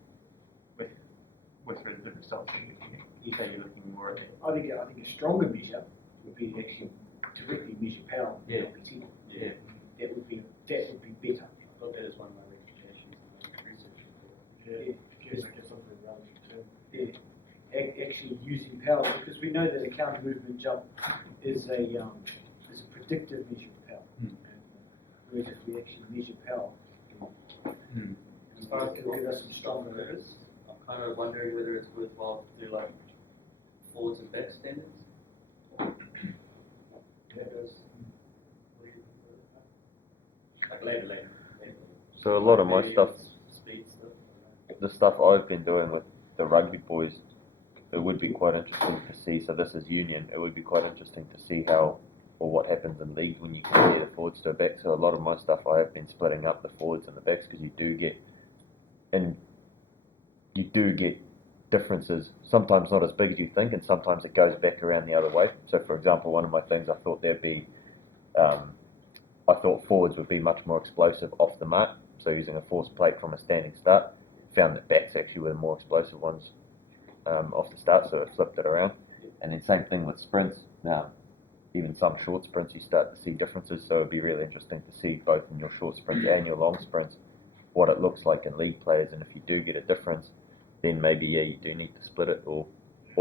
With the results that you're getting? You say you're looking more at that. I think a stronger measure would be to actually directly measure power. Yeah. LPT. Yeah. That would be better. I thought that was one of my recommendations in my research report. Yeah, kids get something relevant too. Yeah. Actually using power, because we know that a counter movement jump is a predictive measure of power. Whereas if we actually measure power, it'll give us some stronger numbers. I'm kind of wondering whether it's worthwhile to do like forwards and back standards. Yeah, there's, Like later. So a lot of my Maybe stuff, it's speed stuff. the stuff I've been doing with the rugby boys, it would be quite interesting to see. So this is union. It would be quite interesting to see how or what happens in league when you compare the forwards to a back. So a lot of my stuff I have been splitting up the forwards and the backs because you do get differences. Sometimes not as big as you think, and sometimes it goes back around the other way. So for example, one of my things I thought I thought forwards would be much more explosive off the mark. So using a force plate from a standing start, found that backs actually were the more explosive ones off the start, so it flipped it around. And then same thing with sprints. Now, even some short sprints, you start to see differences. So it'd be really interesting to see both in your short sprints and your long sprints what it looks like in league players. And if you do get a difference, then maybe you do need to split it, or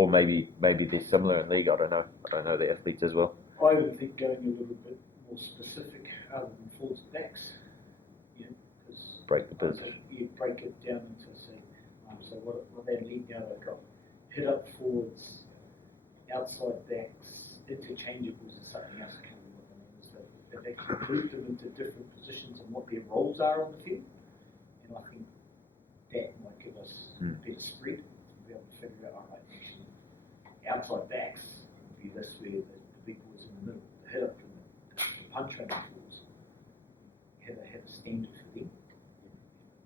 maybe they're similar in league. I don't know. I don't know the athletes as well. I would think going a little bit more specific other than forwards and backs, because Break the position. you break it down into say, so what they lead now they've got hit up forwards, outside backs, interchangeables is something else I can't remember what the name is, but they've actually grouped them into different positions and what their roles are on the field, and I think that might give us a better spread to be able to figure out, alright, actually outside backs would be this where the big boys in the middle, the hit up and the punch running forwards have a standard for them, and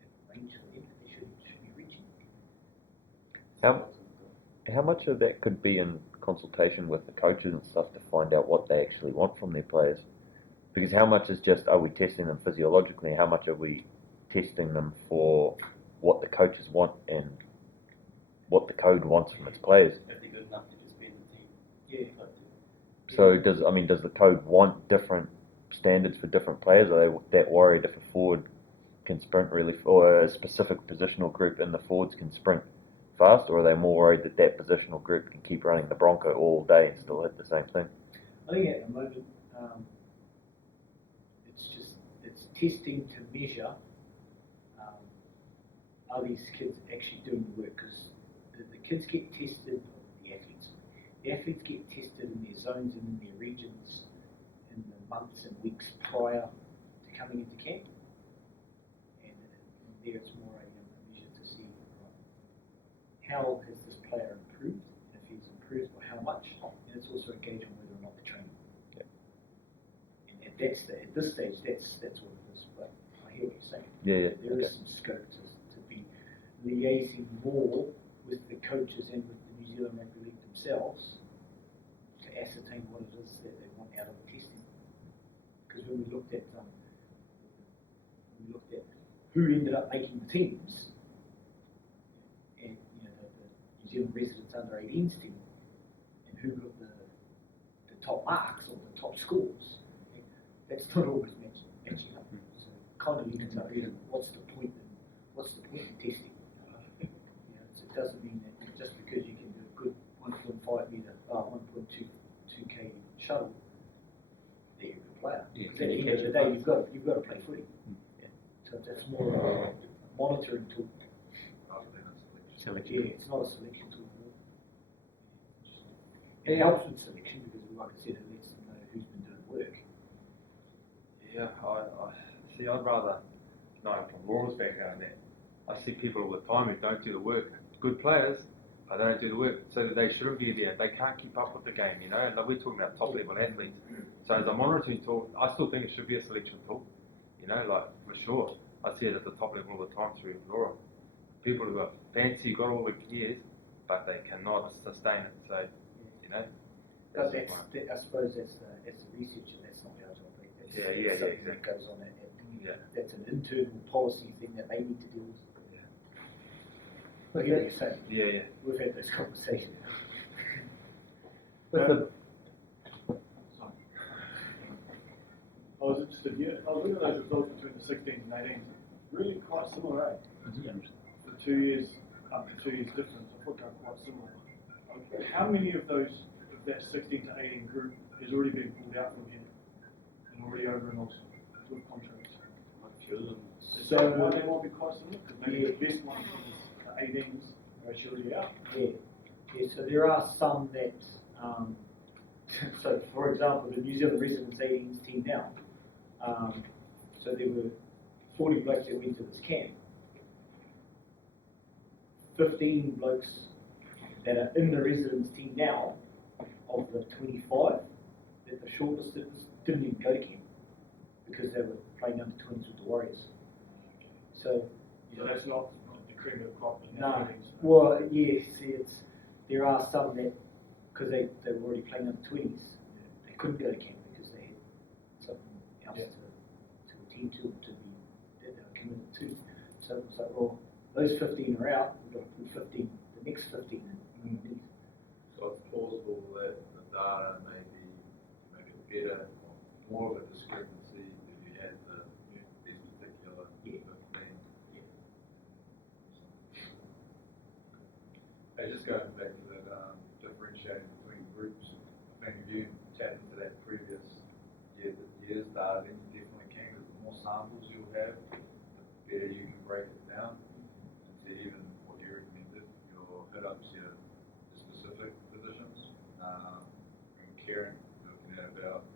a range for them that they should be reaching. How much of that could be in consultation with the coaches and stuff to find out what they actually want from their players? Because how much is just, are we testing them physiologically? How much are we testing them for what the coaches want and what the code wants from its players? If they're good enough to just be in the team. Yeah. So does the code want different standards for different players? Are they that worried if a forward can sprint really, or a specific positional group in the forwards can sprint fast, or are they more worried that that positional group can keep running the Bronco all day and still hit the same thing? I think at the moment, it's testing to measure, are these kids actually doing the work? Because the kids get tested, the athletes get tested in their zones and in their regions in the months and weeks prior to coming into camp. And there it's more a measure to see how has this player improved, and if he's improved by how much, and it's also a gauge on whether or not the training. Yep. And at this stage, that's what it is. But I hear what you're saying. Yeah. There is some scope to be liaising more with the coaches and with the New Zealand Rugby League themselves to ascertain what it is that they want out of the testing. Because when we looked at who ended up making the teams, and the New Zealand residents under 18s team, and who got the top marks or the top scores, that's not always matching up. So kind of need to know what's the point in testing. So it doesn't mean that just because you can do a good 1.5 meter, 1.2k shuttle, that you're a good player. Yeah, Because at the end of the day, you've got to play footy. So that's more of a monitoring tool. Selection. Yeah, it's not a selection tool. It helps with selection because, like I said, it lets them know who's been doing work. Yeah, I see. I'd rather know from Laura's background that I see people all the time who don't do the work. Good players, but they don't do the work, so that they shouldn't be there. They can't keep up with the game, And we're talking about top level athletes. So as a monitoring tool, I still think it should be a selection tool. For sure. I see it at the top level all the time through Laura. People who are fancy, got all the gears, but they cannot sustain it. So, But I suppose that's the researcher, that's not our job. That's something that goes on that's an internal policy thing that they need to deal with. But you're saying, we've had this conversation. I was interested, I was looking at those results between the 16s and 18s, really quite similar, The 2 years, up to 2 years difference, I thought they were quite similar. How many of that 16 to 18 group has already been pulled out from here and already over in Oxford with contracts? So why they might be quite similar? Because maybe the best one is the 18s are actually already out. Yeah, so there are some that, so for example, the New Zealand Residents 18s team now, so there were 40 blokes that went to this camp. 15 blokes that are in the residents team now, of the 25 that the shortlisted didn't even go to camp because they were playing under 20s with the Warriors. So that's not the cream of the crop. No. Well, yeah, see, there are some that, because they were already playing under 20s, they couldn't go to camp because they had something else to attend to that they were committed to. So it was like, well, those 15 are out, we've got to put the next 15 in. So it's plausible that the data may be better, more of a discrepancy if you had these particular 15. Hey, just going back to that differentiating between groups, I think if you tap into that previous year's data, then you definitely can, because the more samples you'll have, the better you can break it down. And so even what you recommended, your hit-ups, your specific positions, and Karen looking at about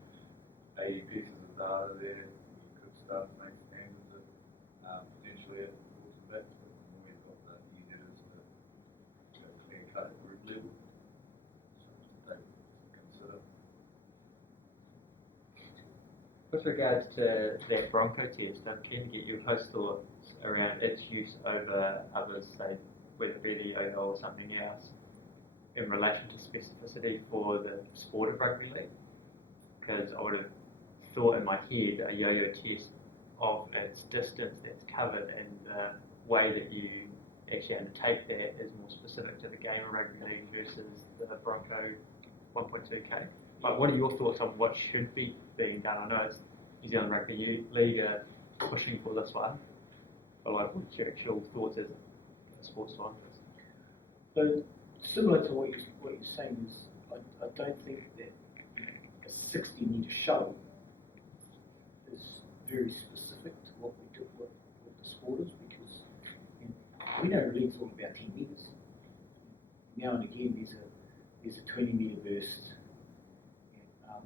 80 pieces of data there, you could start to make standards that potentially at towards the back, but the more you've got the easier it is to clear cut at group level. So to consider. With regards to that Bronco test, I'm keen to get your post thoughts around its use over others, say whether it be the yo-yo or something else. in relation to specificity for the sport of rugby league? Because I would have thought in my head a yo-yo test of its distance that's covered and the way that you actually undertake that is more specific to the game of rugby league versus the Bronco 1.2k. But what are your thoughts on what should be being done? I know it's New Zealand Rugby League are pushing for this one, but like, what's your actual thoughts as a sports scientist? So similar to what you're saying is, I don't think that a 60-metre shuttle is very specific to what we do with the sport is, because we know league's all about 10 metres. Now and again, there's a 20-metre burst.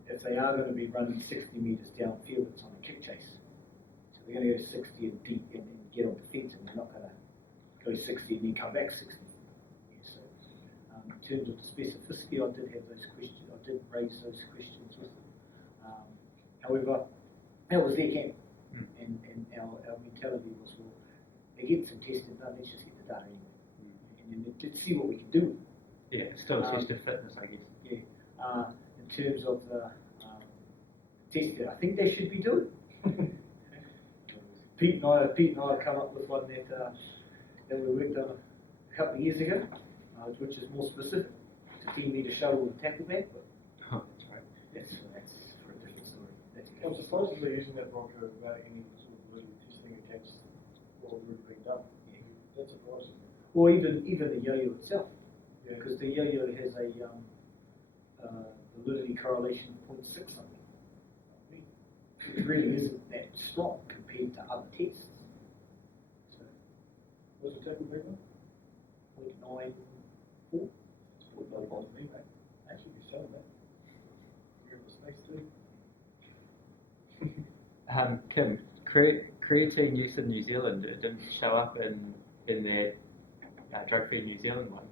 If they are going to be running 60 metres downfield, it's on a kick chase. So they're going to go 60 and deep and get on the fence, and they're not going to go 60 and then come back 60. Yeah, so in terms of the specificity, I did have those questions. I did raise those questions with them. However, that was their camp, and our mentality was, well, they get some testing done, let's just get the data anyway, and then let's see what we can do. Yeah, still a test of fitness, I guess. Yeah. In terms of the test that I think they should be doing. Pete and I come up with one that we worked on a couple of years ago, which is more specific. It's a 10-metre shuttle with a tackle back, but that's for a different story. I'm surprised that they're using that Bronco without any sort of little testing against what would have been done. Yeah. That's surprising. Or even the yo-yo itself, Yeah. because the yo-yo has a validity correlation of 0.6 something. It really isn't that strong compared to other tests. So, What's the tackle back on? 0.94. It's put no fault to me, mate. Actually, you're selling that. You're in the space too. Kim, creatine use in New Zealand, it didn't show up in their drug-free New Zealand one.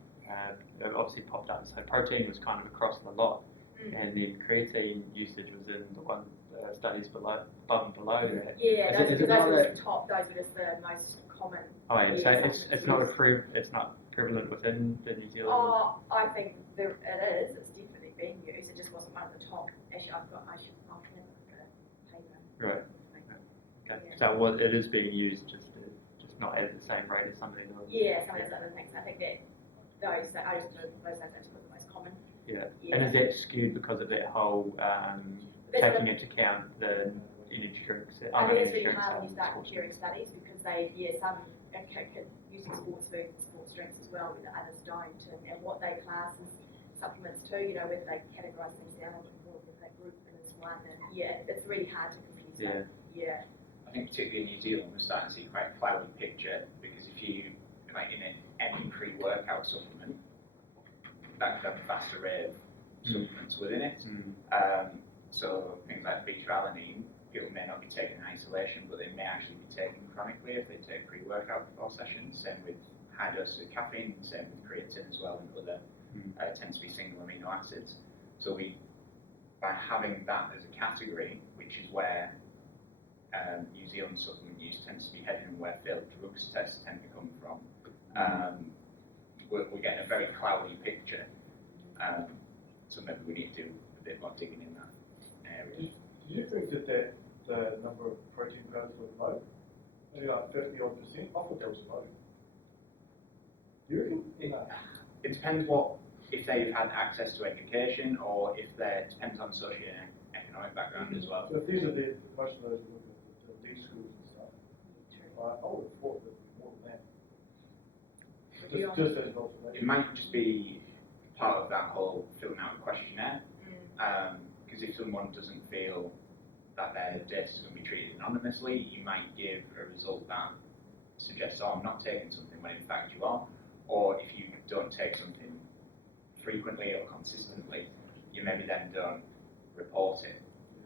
It obviously popped up, so protein was kind of across the lot, and then creatine usage was in the one studies above and below that. Yeah, those is it are not the top, those are just the most common. Oh yeah, so it's supplements not used. it's not prevalent within the New Zealand. Oh, I think it is. It's definitely being used. It just wasn't one of the top. Actually, I'll have the paper. Right. Yeah. Okay. So it is being used, just not at the same rate as some of the other. Yeah, some of those other things. I think that those are the most common. Yeah. Yeah. And is that skewed because of that whole taking into account the energy drinks? I think it's really hard when you start comparing studies because some using sports food and sports drinks as well, but the others don't, and what they class as supplements too, whether they categorise things down into more of that group as one, and it's really hard to confuse them. Yeah. I think particularly in New Zealand, we're starting to see quite a cloudy picture, because if you, like in any pre-workout supplement, that could have a vast array of supplements within it. So things like beta-alanine, people may not be taking in isolation, but they may actually be taken chronically if they take pre-workout before sessions. Same with high doses of caffeine, same with creatine as well, and other tends to be single amino acids. So by having that as a category, which is where New Zealand supplement use tends to be heading, and where failed drugs tests tend to come from, we're getting a very cloudy picture. So maybe we need to do a bit more digging in that area. Do you think that the number of protein powders was low? Maybe like 50-odd%? I thought that was low. Do you reckon? It depends if they've had access to education, or if it depends on socio-economic background as well. So if these are most of those are the elite schools and stuff, I would have thought that more than that. Just as an observation. It might just be part of that whole filling out a questionnaire, because if someone doesn't feel that their data is going to be treated anonymously, you might give a result that suggests, oh, I'm not taking something, when in fact you are. Or if you don't take something frequently or consistently, you maybe then don't report it.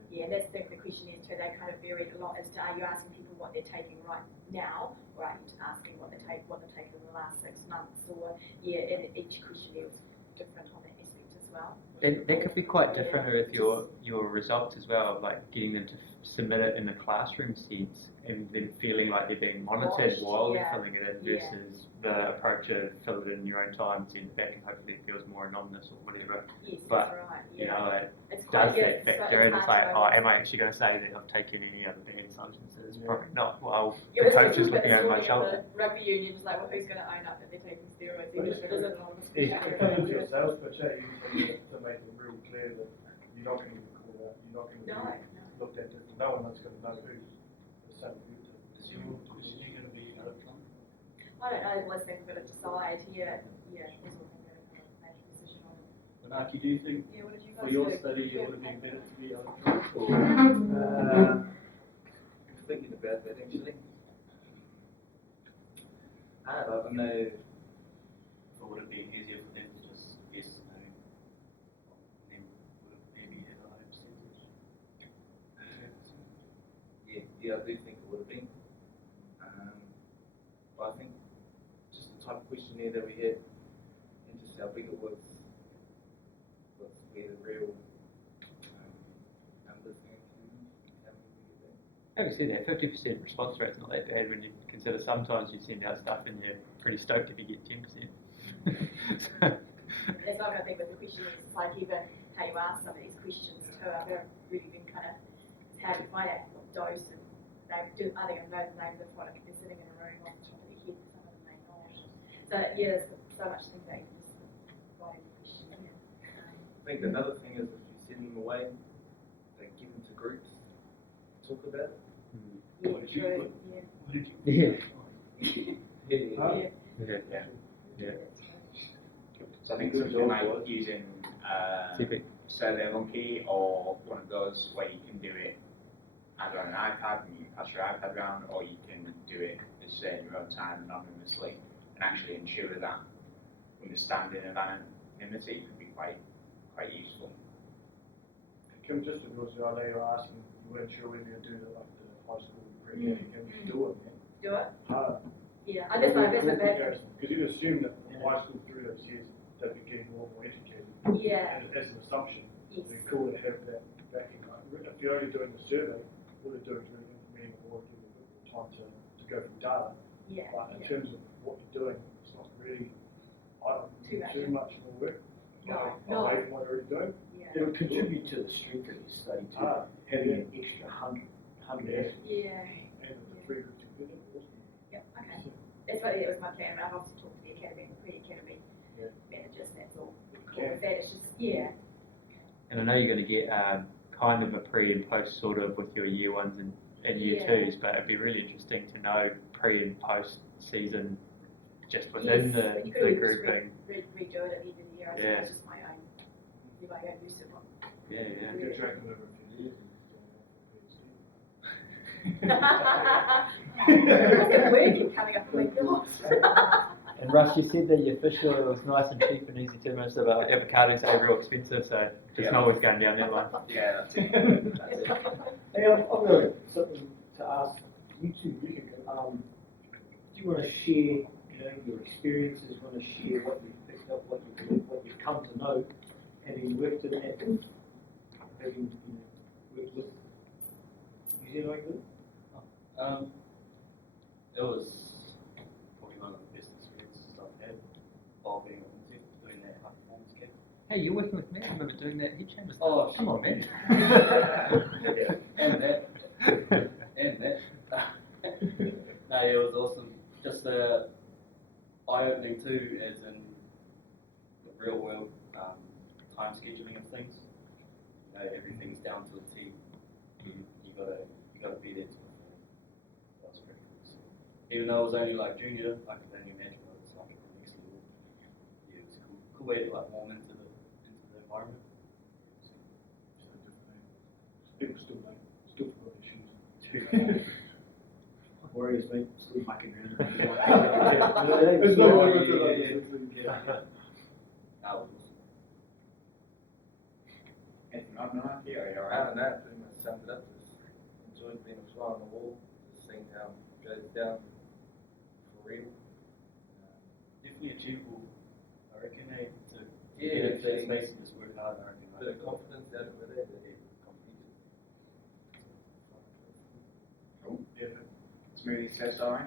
Yeah, that's the question is too. They kind of vary a lot as to, are you asking people what they're taking right now, or are you asking what they've taken in the last 6 months? Or and each questionnaire was different on that aspect as well. That could be quite different with your results as well, like getting them to submit it in a classroom sense and then feeling like they're being monitored Watched, while yeah. they're filling it in Yeah. versus the approach of fill it in your own time, send it back, and hopefully it feels more anonymous or whatever. Yes, But, that's right, You yeah. know, it It's does quite good. that factor in. It's hard like, to oh, know. am I actually going to say that I've taken any other banned substances? Yeah. Probably not. Well, Yeah, the we're coach is talking about looking this over my morning at shoulder. the rugby union, just like, well, who's going to own up that they're taking steroids, even if it is anonymous? If it comes into a sales pitch, you need to make it really clear that you're not going to get called out, you're not going to No, be no. looked at different, no one's going to know who's the same you to. Is your questioning going to be outcome? I don't know, unless they've got to decide, yeah, that's what they're going to make a decision on. Benaki, do you think Yeah, what did you guys for your do? study it Yeah. would have been better to be electronic or? Thinking about that actually. I don't know. Or would it be easier for them to just yes, no? Then would it maybe have a higher percentage? Yeah, I do think it would have been. But I think just the type of questionnaire that we had and just how big it was where the real numbers came from. How many we get that. Having said that, 50% response rate's not that bad when you consider sometimes you send out stuff and you're pretty stoked if you get 10%. That's not going to think with the questionnaires, it's like even how you ask some of these questions too, I've really been kind of, how do you find out what dose and are they going to know the name of the product if they're sitting in a room off the top of their head, some of them may not. So yeah, there's so much things that you can just provide in the questionnaire. I think another thing is if you send them away, they give them to groups, talk about it. Yeah, What did you true, put? yeah. What did you? Yeah. Yeah. Yeah. Yeah. So I think something like using CP. SurveyMonkey or one of those where you can do it either on an iPad and you can pass your iPad around, or you can do it, as say, in your own time anonymously, and actually ensure that understanding of anonymity could be quite useful. Kim, just because I know you're asking, you weren't sure whether you'd do the, like the high school pre-game, can you do it, man? Do it? Hard. Yeah, I just know that's a bad. Because you'd assume that from high school through those years, they'd be getting more and more educated. Yeah. And as an assumption, Yes. it'd be cool to have that backing. Like, if you're only doing the survey, all they're doing is really implementing or giving a bit more time to go from data. Yeah. But in Yeah. terms of what you're doing, it's not really, I don't Too much. too much more work. No, Away from what you're already doing. Yeah. It would contribute to the strength of your study too, Ah, having an extra 100 athletes. Yeah. And the three groups together, awesome. Yeah, okay. That's what it was my plan. I've also talked to the academy and the pre-academy Yeah. managers, that's all. Okay. With that, it's just, yeah. And I know you're going to get kind of a pre and post sort of with your year ones and year Yeah. twos, but it'd be really interesting to know pre and post season just within Yes, the you could always just grouping. redo it at even year. I think Yeah. it's just my own use of one. Yeah, yeah. You get tracked over a few years. It's working coming up with my gosh. And Russ, you said that your fish oil was nice and cheap and easy to administer, but avocados are real expensive, so just know what's going down that line. Yeah, that's it. That's it. Hey, I've got something to ask you two. Do you want to share, your experiences? Want to share what you've picked up, what you've come to know, having worked in that, having worked with New Zealand Rugby? It was probably one of the best experiences I've had while being on the tip, doing that high performance camp. Hey, you're working with me. I remember doing that heat chamber stuff. Oh, come on, man. And that. And that. No, yeah, it was awesome. Just eye-opening too, as in the real world time scheduling of things. Everything's down to a T. You gotta be there to perform. That was pretty cool. So, even though I was only like junior, I could only imagine what it's like at the next level. Yeah, it was a cool way to like warm into the environment. People still forgot their shoes. Warriors, mate, still mucking around. There's no one with it. That was awesome. Anything I've not here, are you I alright? don't know, pretty much summed it up. Just enjoyed being a fly on the wall, just seeing how it goes down for real. Definitely achievable, I reckon, to Yeah, get into that actually. space and just work hard, I reckon. Bit of confidence out of it, that you completed. Smoothie says sorry.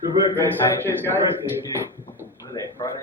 Good work, Great, guys. cheers, guys. Thank you. What are they, Friday?